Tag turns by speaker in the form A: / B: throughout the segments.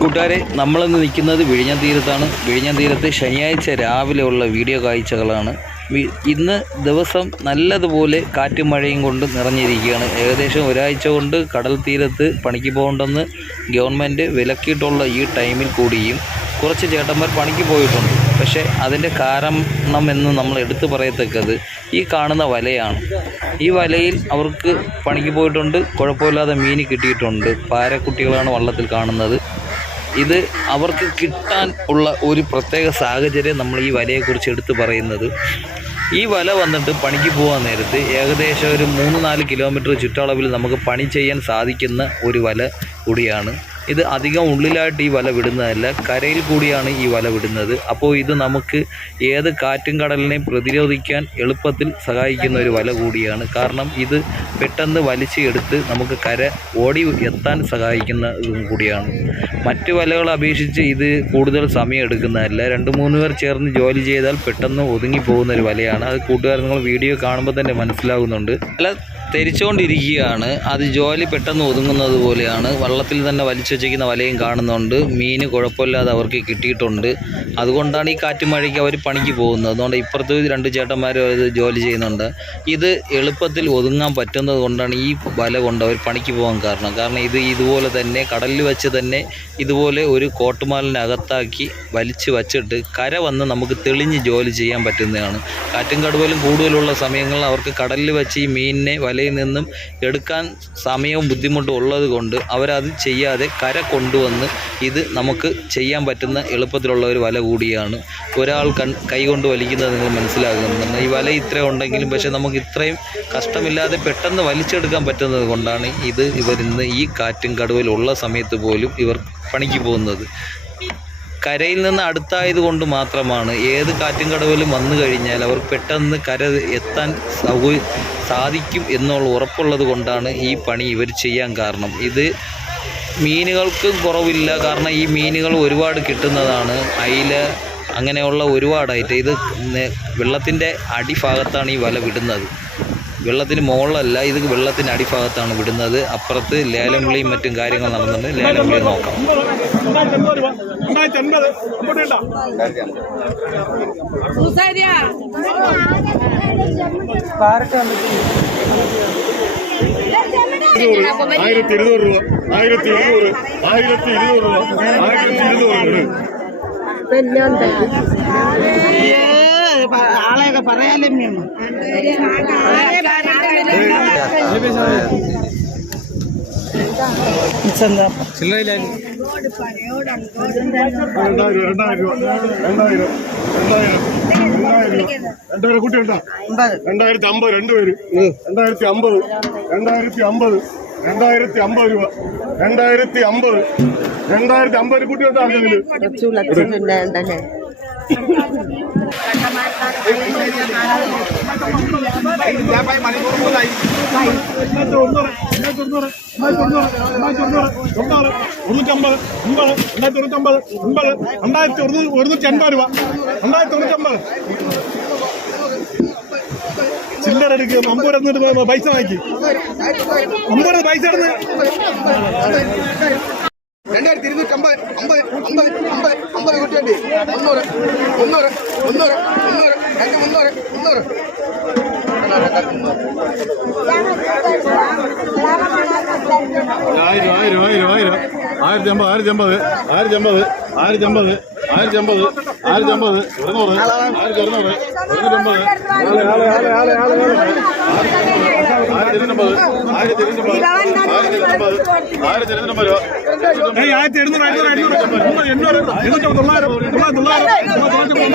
A: കൂട്ടുകാരെ നമ്മളിന്ന് നിൽക്കുന്നത് വിഴിഞ്ഞം തീരത്താണ്. വിഴിഞ്ഞം തീരത്ത് ശനിയാഴ്ച രാവിലെ ഉള്ള വീഡിയോ കാഴ്ചകളാണ്. ഇന്ന് ദിവസം നല്ലതുപോലെ കാറ്റും മഴയും കൊണ്ട് നിറഞ്ഞിരിക്കുകയാണ്. ഏകദേശം ഒരാഴ്ച കൊണ്ട് കടൽ തീരത്ത് പണിക്ക് പോകണ്ടെന്ന് ഗവൺമെന്റ് വിലക്കിയിട്ടുള്ള ഈ ടൈമിൽ കൂടിയും കുറച്ച് ചേട്ടന്മാർ പണിക്ക് പോയിട്ടുണ്ട്. പക്ഷേ അതിന്റെ കാരണം എന്ന് നമ്മൾ എടുത്തു പറയത്തക്കത് ഈ കാണുന്ന വലയാണ്. ഈ വലയിൽ അവർക്ക് പണിക്ക് പോയിട്ടുണ്ട്. കുഴപ്പമില്ലാതെ മീൻ കിട്ടിയിട്ടുണ്ട്. പാരക്കുട്ടികളാണ് വള്ളത്തിൽ കാണുന്നത്. ഇത് അവർക്ക് കിട്ടാൻ ഉള്ള ഒരു പ്രത്യേക സാഹചര്യം നമ്മൾ ഈ വലയെക്കുറിച്ച് എടുത്തു പറയുന്നത്. ഈ വല വന്നിട്ട് പണിക്ക് പോകാൻ നേരത്ത് ഏകദേശം ഒരു മൂന്ന് നാല് കിലോമീറ്റർ ചുറ്റളവിൽ നമുക്ക് പണി ചെയ്യാൻ സാധിക്കുന്ന ഒരു വല കൂടിയാണ് ഇത് അധികം ഉള്ളിലായിട്ട് ഈ വല വിടുന്നതല്ല. കരയിൽ കൂടിയാണ് ഈ വല വിടുന്നത്. അപ്പോൾ ഇത് നമുക്ക് ഏത് കാറ്റും കടലിനെയും പ്രതിരോധിക്കാൻ എളുപ്പത്തിൽ സഹായിക്കുന്ന ഒരു വല കൂടിയാണ്. കാരണം ഇത് പെട്ടെന്ന് വലിച്ചെടുത്ത് നമുക്ക് കര ഓടി എത്താൻ സഹായിക്കുന്ന ഇതും കൂടിയാണ്. മറ്റ് വലകളെ അപേക്ഷിച്ച് ഇത് കൂടുതൽ സമയം എടുക്കുന്നതല്ല. രണ്ട് മൂന്ന് പേർ ചേർന്ന് ജോലി ചെയ്താൽ പെട്ടെന്ന് ഒതുങ്ങി പോകുന്ന ഒരു വലയാണ്. അത് കൂട്ടുകാർ നിങ്ങൾ വീഡിയോ കാണുമ്പോൾ തന്നെ മനസ്സിലാകുന്നുണ്ട് വല തെരിച്ചുകൊണ്ടിരിക്കുകയാണ്. അത് ജോലി പെട്ടെന്ന് ഒതുങ്ങുന്നത് പോലെയാണ്. വള്ളത്തിൽ തന്നെ വലിച്ചു വലയും കാണുന്നുണ്ട്. മീൻ കുഴപ്പമില്ലാതെ അവർക്ക് കിട്ടിയിട്ടുണ്ട്. അതുകൊണ്ടാണ് ഈ കാറ്റും മഴയ്ക്ക് അവർ പണിക്ക് പോകുന്നത്. അതുകൊണ്ട് ഇപ്പുറത്ത് രണ്ട് ചേട്ടന്മാർ ഇത് ജോലി ചെയ്യുന്നുണ്ട്. ഇത് എളുപ്പത്തിൽ ഒതുങ്ങാൻ പറ്റുന്നത് കൊണ്ടാണ് ഈ വല കൊണ്ട് അവർ പണിക്ക് പോകാൻ കാരണം. കാരണം ഇത് ഇതുപോലെ തന്നെ കടലിൽ വെച്ച് തന്നെ ഇതുപോലെ ഒരു കോട്ടുമാലിനകത്താക്കി വലിച്ചു വച്ചിട്ട് കര വന്ന് നമുക്ക് തെളിഞ്ഞ് ജോലി ചെയ്യാൻ പറ്റുന്നതാണ്. കാറ്റും കടുവലും കൂടുതലുള്ള സമയങ്ങളിൽ അവർക്ക് കടലിൽ വെച്ച് ഈ മീനിനെ വലയിൽ നിന്നും എടുക്കാൻ സമയവും ബുദ്ധിമുട്ടും ഉള്ളത് കൊണ്ട് അവരത് ചെയ്യാതെ കര കൊണ്ടുവന്ന് ഇത് നമുക്ക് ചെയ്യാൻ പറ്റുന്ന എളുപ്പത്തിലുള്ള ഒരു വല കൂടിയാണ്. ഒരാൾ കൺ കൈ കൊണ്ട് വലിക്കുന്നത് നിങ്ങൾ മനസ്സിലാകുന്നുണ്ട് ഈ വല ഇത്ര ഉണ്ടെങ്കിലും പക്ഷേ നമുക്ക് ഇത്രയും കഷ്ടമില്ലാതെ പെട്ടെന്ന് വലിച്ചെടുക്കാൻ പറ്റുന്നത് കൊണ്ടാണ് ഇത് ഇവരിന്ന് ഈ കാറ്റും കടുവയിലുള്ള സമയത്ത് പോലും ഇവർ പണിക്ക് പോകുന്നത്. കരയിൽ നിന്ന് അടുത്തായത് കൊണ്ട് മാത്രമാണ് ഏത് കാറ്റും കടവിലും വന്നു കഴിഞ്ഞാൽ അവർ പെട്ടെന്ന് കര എത്താൻ സൗ സാധിക്കും എന്നുള്ള ഉറപ്പുള്ളത് കൊണ്ടാണ് ഈ പണി ഇവർ ചെയ്യാൻ കാരണം. ഇത് മീനുകൾക്കും കുറവില്ല. കാരണം ഈ മീനുകൾ ഒരുപാട് കിട്ടുന്നതാണ്. അയില അങ്ങനെയുള്ള ഒരുപാടായിട്ട് ഇത് വെള്ളത്തിന്റെ അടിഭാഗത്താണ് ഈ വല വിടുന്നത്. വെള്ളത്തിന് മുകളിലല്ല ഇത് വെള്ളത്തിന്റെ അടിഭാഗത്താണ് വിടുന്നത്. അപ്പുറത്ത് ലേലം വിളിയും മറ്റും കാര്യങ്ങൾ നടന്നുണ്ട് ലേലം വിളി നോക്കാം
B: ആയിരത്തി ഇരുന്നൂറ് രൂപ. ആയിരത്തി ഇരുന്നൂറ് ആയിരത്തി ഇരുന്നൂറ് രൂപ. ആയിരത്തി ഇരുന്നൂറ്
C: ആളെയൊക്കെ പറയാലും మేము
B: കുട്ടി ഉണ്ടോ രണ്ടായിരത്തി അമ്പത് രണ്ടുപേര്. രണ്ടായിരത്തി അമ്പത് രണ്ടായിരത്തി അമ്പത് രണ്ടായിരത്തി അമ്പത് രൂപ. രണ്ടായിരത്തി അമ്പത്. രണ്ടായിരത്തി അമ്പത് കുട്ടി ഉണ്ടോ തൊണ്ണൂറ്റമ്പത് ഒമ്പത് രണ്ടായിരത്തി തൊണ്ണൂറ്റമ്പത് ഒമ്പത് രണ്ടായിരത്തി ഒരുന്നൂറ്റി അൻപത് രൂപ രണ്ടായിരത്തി തൊണ്ണൂറ്റമ്പത് ചില്ലറ എടുക്കുക എന്നിട്ട് പൈസ വാങ്ങിക്കും അമ്പത് പൈസ എടുന്ന്
D: രണ്ടായിരത്തി ഇരുന്നൂറ്റി അമ്പത് അമ്പത് അമ്പത് അമ്പത് അമ്പത് കുട്ടിയുണ്ട് മുന്നൂറ് മുന്നൂറ് മുന്നൂറ് മുന്നൂറ് രണ്ട് മുന്നൂറ് മുന്നൂറ്.
B: ആയിരം ആയിരം ആയിരം ആയിരം. ആയിരത്തി അമ്പത് ആയിരത്തി അമ്പത് ആയിരത്തി അമ്പത് ആയിരത്തി അമ്പത് ആയിരത്തി അമ്പത് ആയിരത്തി അമ്പത് ഇരുന്നൂറ് ആയിരത്തി അറുന്നൂറ് ഇരുന്നൂറ്റമ്പത് ആളെ ആളെ ആളെ ആളെ ആളെ ആയിരത്തി ഇരുന്നൂറ്റമ്പത് ആയിരത്തി ഇരുന്നൂറ്റമ്പത് ആയിരത്തി ഇരുന്നൂറ്റമ്പത് ആയിരത്തി ഇരുന്നൂറ്റമ്പത് രൂപ ആയിരത്തി എഴുന്നൂറ് എഴുന്നൂറ് എഴുന്നൂറ് എണ്ണൂറ് ഇരുന്നൂറ്റി തൊള്ളായിരം തൊള്ളായിരം തൊള്ളായിരം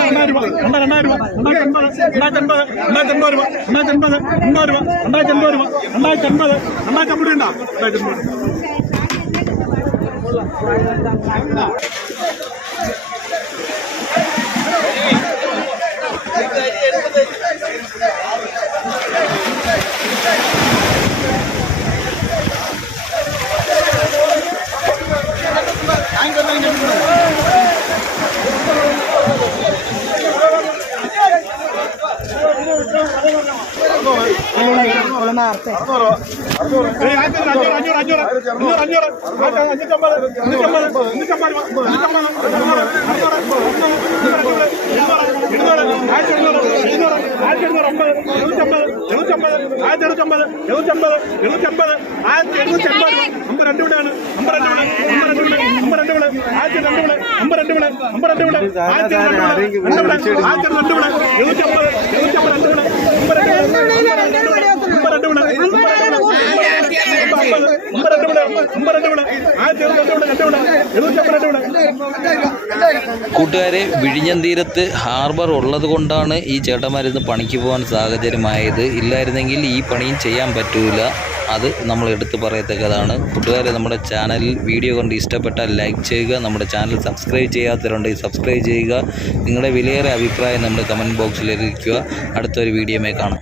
B: രണ്ടായിരം രൂപ രണ്ടായിരം രൂപ രണ്ടായിരത്തി അൻപത് രണ്ടായിരത്തി അൻപത് രൂപ രണ്ടായിരത്തി അൻപത് രണ്ടായിരത്തി രൂപ രണ്ടായിരത്തി അൻപത് രൂപ രണ്ടായിരത്തി അൻപത് രണ്ടായിരത്തി അമ്പത് ഉണ്ടോ രണ്ടായിരത്തി അൻപത്
C: വാർത്ത
B: അറുന്നൂറ് நாங்கள் എഴുന്നൂറ്റമ്പത് എഴുന്നൂറ്റമ്പത് ആയിരത്തി എഴുന്നൂറ്റമ്പത് എഴുന്നൂറ്റമ്പത് എഴുന്നൂറ്റമ്പത് ആയിരത്തി എഴുന്നൂറ്റി അമ്പത് രണ്ട് വിടാണ് അമ്പത് രണ്ട് വിള അമ്പത് രണ്ട് വിള അമ്പത് രണ്ട് വിള ആയിരത്തി രണ്ട് വിള അമ്പത് രണ്ട് വിള അമ്പത് രണ്ട് വിള ആയിരത്തി രണ്ട് വിള ആയിരത്തി രണ്ട് വിള എഴുന്നൂറ്റമ്പത് എഴുന്നൂറ്റമ്പത് രണ്ട് വിള അമ്പത് രണ്ട് വിള അമ്പത് രണ്ട് വിള അമ്പത് രണ്ട് വിള അമ്പത് രണ്ട് വിള ആയിരത്തി എഴുന്നൂറ്റി രണ്ട് വിള എഴുന്നൂറ്റമ്പത് രണ്ട് വിള
A: കൂട്ടുകാരെ വിഴിഞ്ഞം തീരത്ത് ഹാർബർ ഉള്ളത് കൊണ്ടാണ് ഈ ചേട്ടന്മാരിന്ന് പണിക്ക് പോകാൻ സാഹചര്യമായത്. ഇല്ലായിരുന്നെങ്കിൽ ഈ പണിയും ചെയ്യാൻ പറ്റൂല. അത് നമ്മൾ എടുത്തു പറയത്തക്കതാണ്. കൂട്ടുകാരെ നമ്മുടെ ചാനൽ വീഡിയോ കണ്ട് ഇഷ്ടപ്പെട്ടാൽ ലൈക്ക് ചെയ്യുക. നമ്മുടെ ചാനൽ സബ്സ്ക്രൈബ് ചെയ്യാത്തവരുണ്ടെങ്കിൽ സബ്സ്ക്രൈബ് ചെയ്യുക. നിങ്ങളുടെ വിലയേറെ അഭിപ്രായം നമ്മുടെ കമന്റ് ബോക്സിൽ അറിയിക്കുക. അടുത്തൊരു വീഡിയോമേ കാണാം.